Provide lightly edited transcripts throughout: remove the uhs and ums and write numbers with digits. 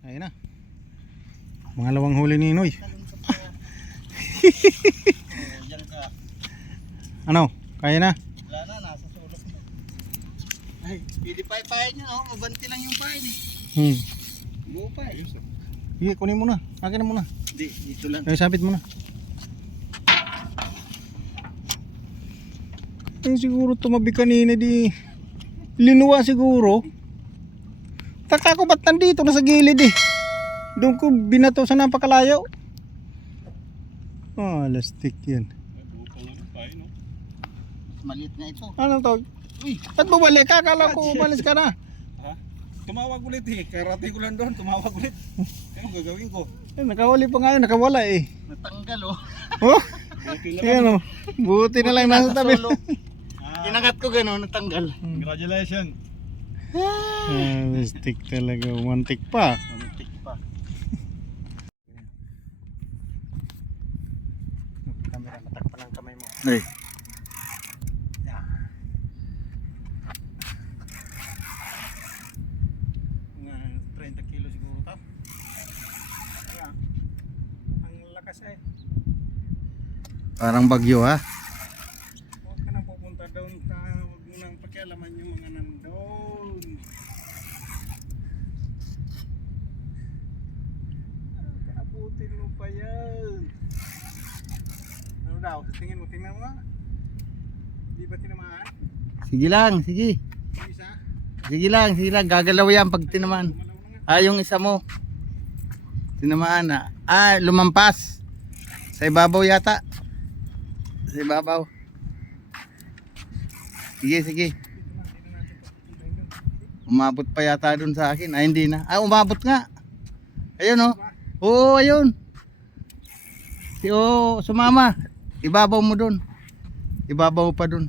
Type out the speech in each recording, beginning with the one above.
Ayun na. Mga lawang huli ni Noy. Diyan ka. Ano? Kaya na? Wala na, nasa sulok mo. Ay, pwede pa ipahin nyo, oh. Mabanti lang yung pahin eh. Buo pa eh. Sige, kunin mo na. Akin na muna. Hindi, dito lang. Ay, sabit mo na. Ay, siguro tumabi kanina di. Linuwa siguro. Taka ko ba't nandito na sa gilid eh. Doon ko binato sa napakalayo. Oh, lastik yan. Maliit na ito. Ano to? Uy, Ba't bumalik ka? Akala ko umalis ka na. Ha? Tumawag ulit eh. Karating ko lang doon. Tumawag ulit. Anong gagawin ko? Eh, nakawali pa ngayon, nakawala eh. natanggal oh. Oh, Buti lang. yan oh. Buti na lang nasa tabi. Sulok. Inangat ko gano'n, natanggal. Congratulations. Ah, lastik talaga. Mantik pa. Mamuntik pa. Kamera, matakpan ang kamay mo. Ay. Mga 30 kilo siguro to. Kaya, ang lakas eh. Parang bagyo ha. Huwag ka na pupunta doon ka. Huwag mo nang pakialaman yung mga nandun. Kaabutin mo pa yan. Ano daw? Tingin mo, tingnan mo nga. Di ba tinamaan? Sige lang, sige. Yung isa? Sige lang. Gagalaw yan pag tinamaan. Gumalaw na nga. Ah, yung isa mo. Tinamaan na. Ah, lumampas. Sa ibabaw yata. Sa ibabaw. Sige. Umabot pa yata dun sa akin. Ay, hindi na. Ah, umabot nga. Ayun oh. Oo, ayun. Sumama. Ibabaw mo dun. Ibabaw pa dun.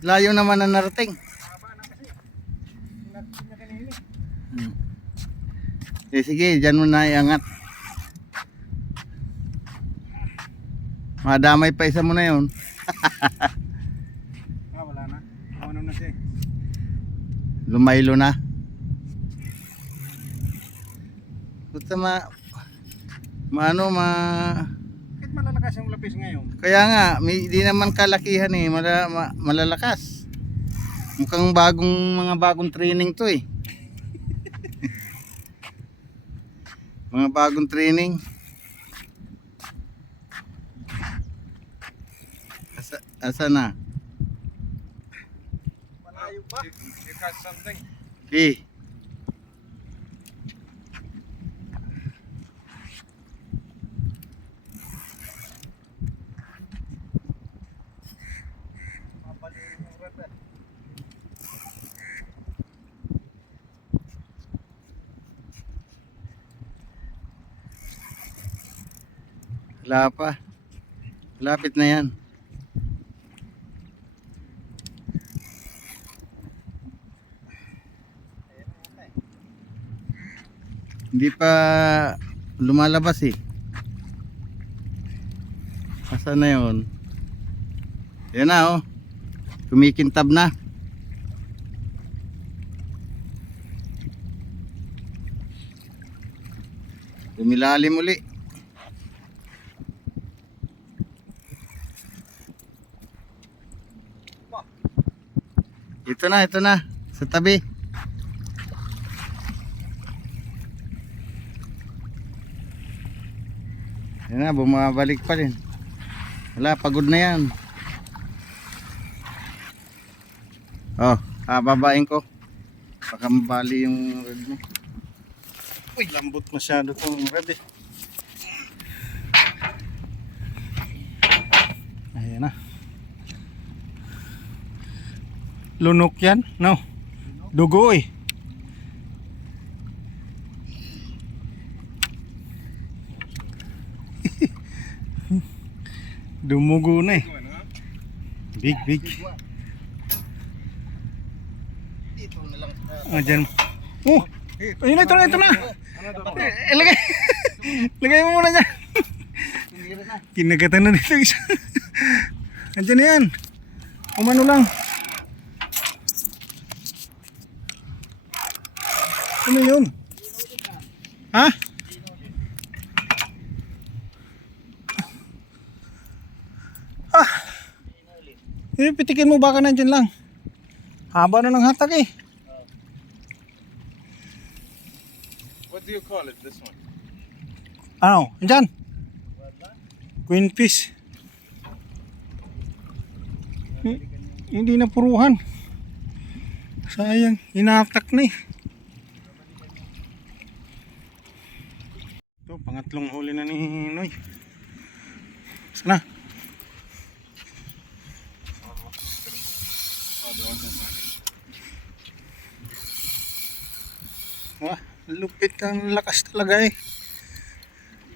Layo naman na narating. Haba na kasi. Natin niya kanina. Sige, dyan mo na iangat. Madamay pa isa mo na yun. Ah, wala na. Ano na siya. Lumaylo na. Buta Bakit malalakas yung lapis ngayon? kaya nga, di naman kalakihan eh, malalakas. Mukhang mga bagong training to eh. Mga bagong training. Asa na? Malayo pa. You catch something? Okay. Mabaliw yung rep. Wala pa. Lapit na yan. Hindi pa lumalabas eh. Asa na yun? Yan na oh. Kumikintab na. Dumilalim uli. Ito na. Sa tabi. Yan na, bumabalik pa rin. Wala, pagod na yan. Oh, babain ko. Baka mabali yung rod mo. Uy, lambot masyado itong rep eh. Ayan na. Lunok yan? No. Dugo eh. Dumugo na eh. Big. Dito na lang. Ah, dyan. Oh! Ayun na, ito na. Ilagay. Lagay mo muna dyan. Kinagatan na dito isa. Andyan na yan. Umano lang. Ano yun? Ha? Ah. Pitikin mo baka nandyan lang. Haba na ng hatak eh. What do you call it, this one? Ano? Andyan? Queen fish. Hindi na puruhan. Sayang, inatak na eh. Ito, pangatlong huli na ni Noy. Sana? Wah, lupit ang lakas talaga eh.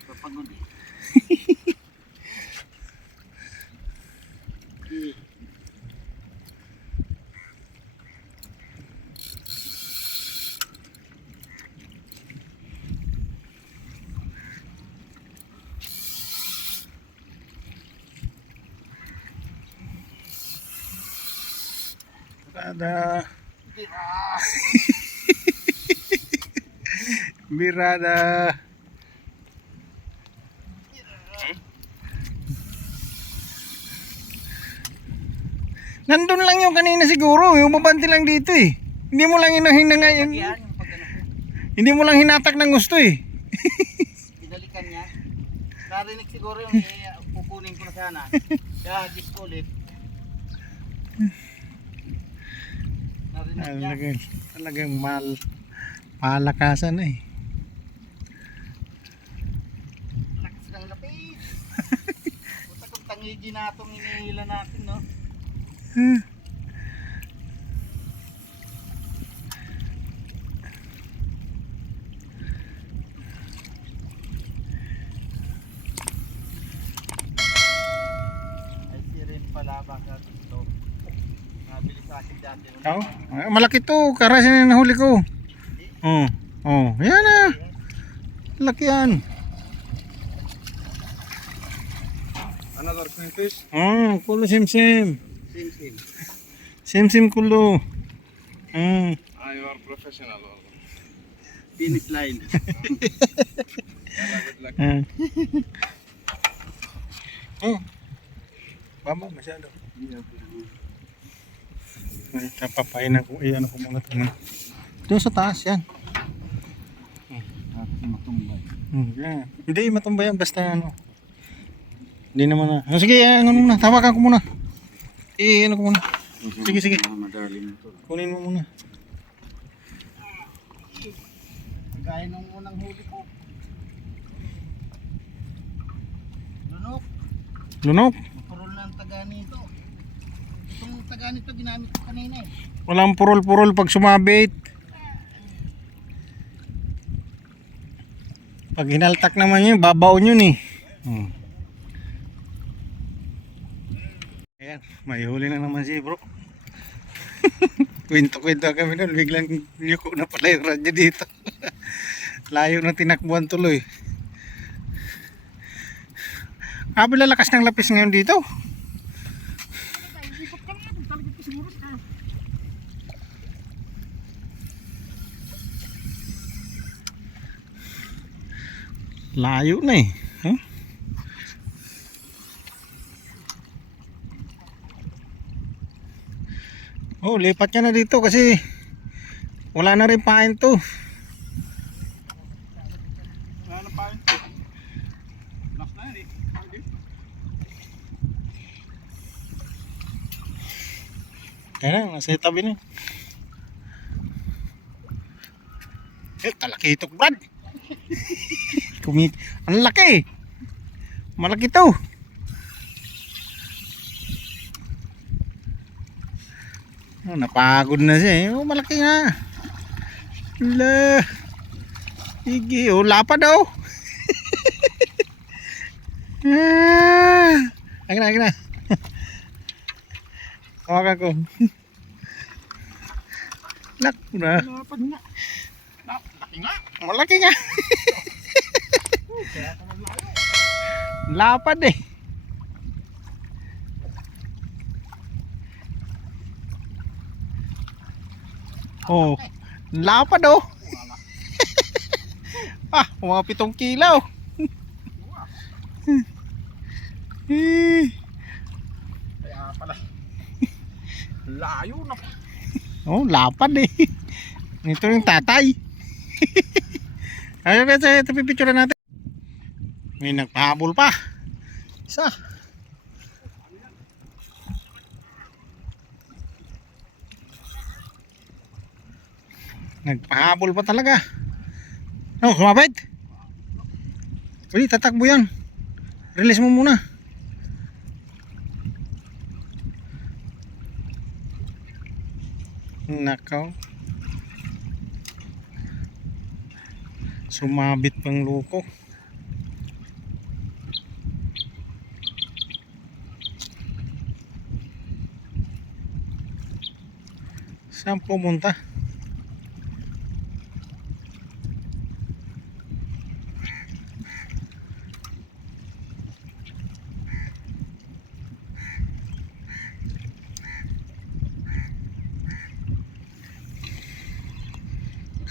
Papagod eh. Birada. Birada. Nandun lang yung kanina siguro, yung mabanti lang dito eh. Hindi mo lang hinahina ngayon. Yan, pag ano po, Hindi mo lang hinatak ng gusto eh. pinalikan niya. Narinig siguro yung kukunin ko na sana. Kaya hagis ko ulit. Narinig niya. Talagang palakasan eh. Lakas ng lapis. Puta kung tangigi na itong inihila natin, no? Ay, si rin pala baka dito. Nabili sa akin dati. Oh, malaki to, karasin na nahuli ko. Oh, oh, yan na. Laki yan. Another queen fish? Oh, kulo simsim. Sim. Simsim kulo. Ah, you are professional. Finish line. Good luck. Oh. Baba masyado. Ay, tapapain ako. Iyan ako muna ito. Doon sa taas yan. Matumbay. Yan. Hindi matumbay yan. Basta ano. Hindi naman na. Oh, sige, ano muna. Tawakan ko muna. Ano ko muna. Sige, sige. Madaling ito. Kunin mo muna. Gaya nung unang huli ko. Lunok. Lunok. Purol na ang taga nito. Itong taga nito ginamit ko kanina eh. Walang purol-purol pag sumabit. Pag hinaltak naman yun, babaon yun eh. Ayan, may huli na naman si bro. Kwento-kwento kami doon, biglang yuko na pala yung radyo dito. Layo na tinakbuhan tuloy. Kabila lakas ng lapis ngayon dito. Layo na eh. Huh? Oh, lipat ka na dito kasi wala na rin pain to. Wala na pa yun. Last na yun eh. Kaya na, nasa tabi na. Talakitok Brad. Ang laki. Malaki to. Oh, napagod na siya eh. Oh, malaki nga. La. Sige, oh, lapad daw. Akin na. Hawakan ko. Nak na. Lapad nga. Laki nga. Malaki nga. Lapad eh. Oh, lapad oh. Ah, mga 7 kilo. Eh, Kaya pala. Layo na. oh, lapad eh. Ito yung tatay. Ayun kasi ito pipicture natin. May nagpahabol pa. Isa. Nagpahabol pa talaga. Oh, sumabit. Uy, tatakbo yan. Release mo muna. Nakaw. Sumabit pang loko. Saan pumunta?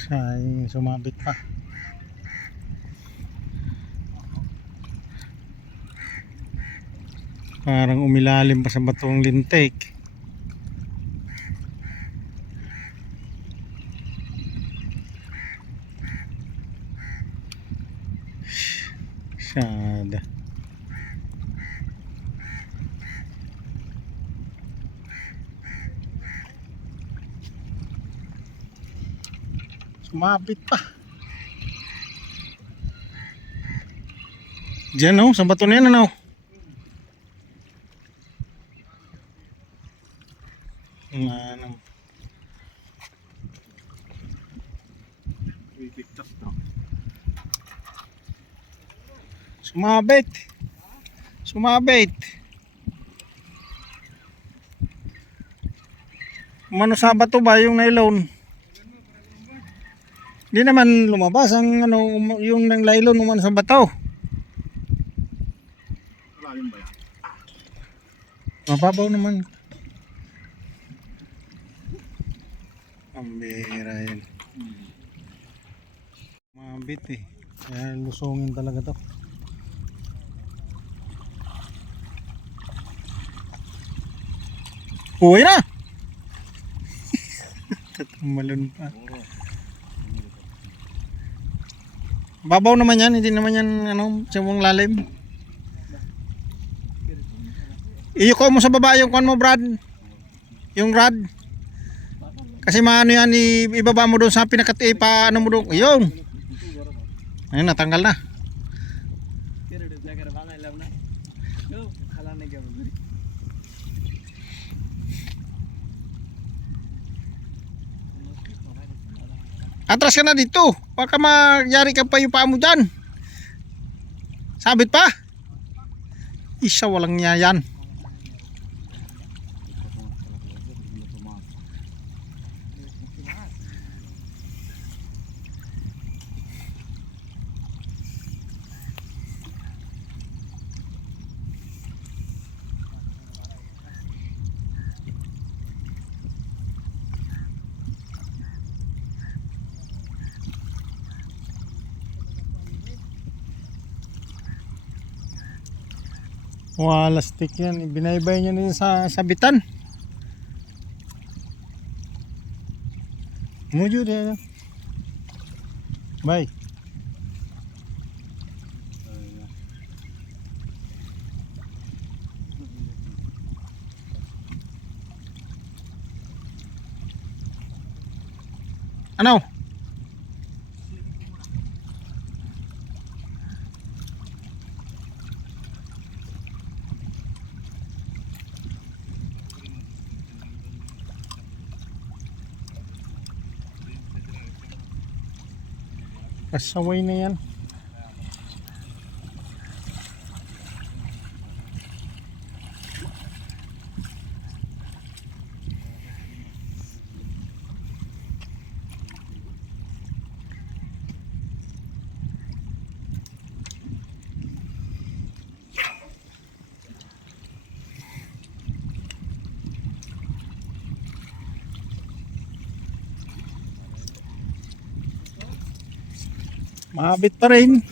Sayang sumabit pa. Parang umilalim pa sa batong lintik. Sada. Sumabit pa. Diyan oh, sa bato na yan ano. Ano. Bibigtas na. Sumabit. Sumabit. Mano sa bato ba yung nylon? Hindi naman lumabas ang ano yung ng nylon umano sa bato. Lalim ba yan? Mababaw naman. Ang bihira yan. Mabit eh. Kaya lusungin talaga to. Uwi na! Tatumalon pa. Babaw naman yan. Hindi naman yan ano, siyang lalim. Iyuko mo sa baba yung kwan mo Brad. Yung rod. Kasi maano yan, ibaba mo doon sa pinakatipa, ano mo doon. Ayun. Ayun, natanggal na. Atras ka na dito. Baka magyari ka pa yung paa mo dyan. Sabit pa. Isa walang niya yan. Wala stick yan. Binaybay niya na sa sabitan. Mujo dia. Bye. Ano? Kasaway na yan. Maabit pa rin.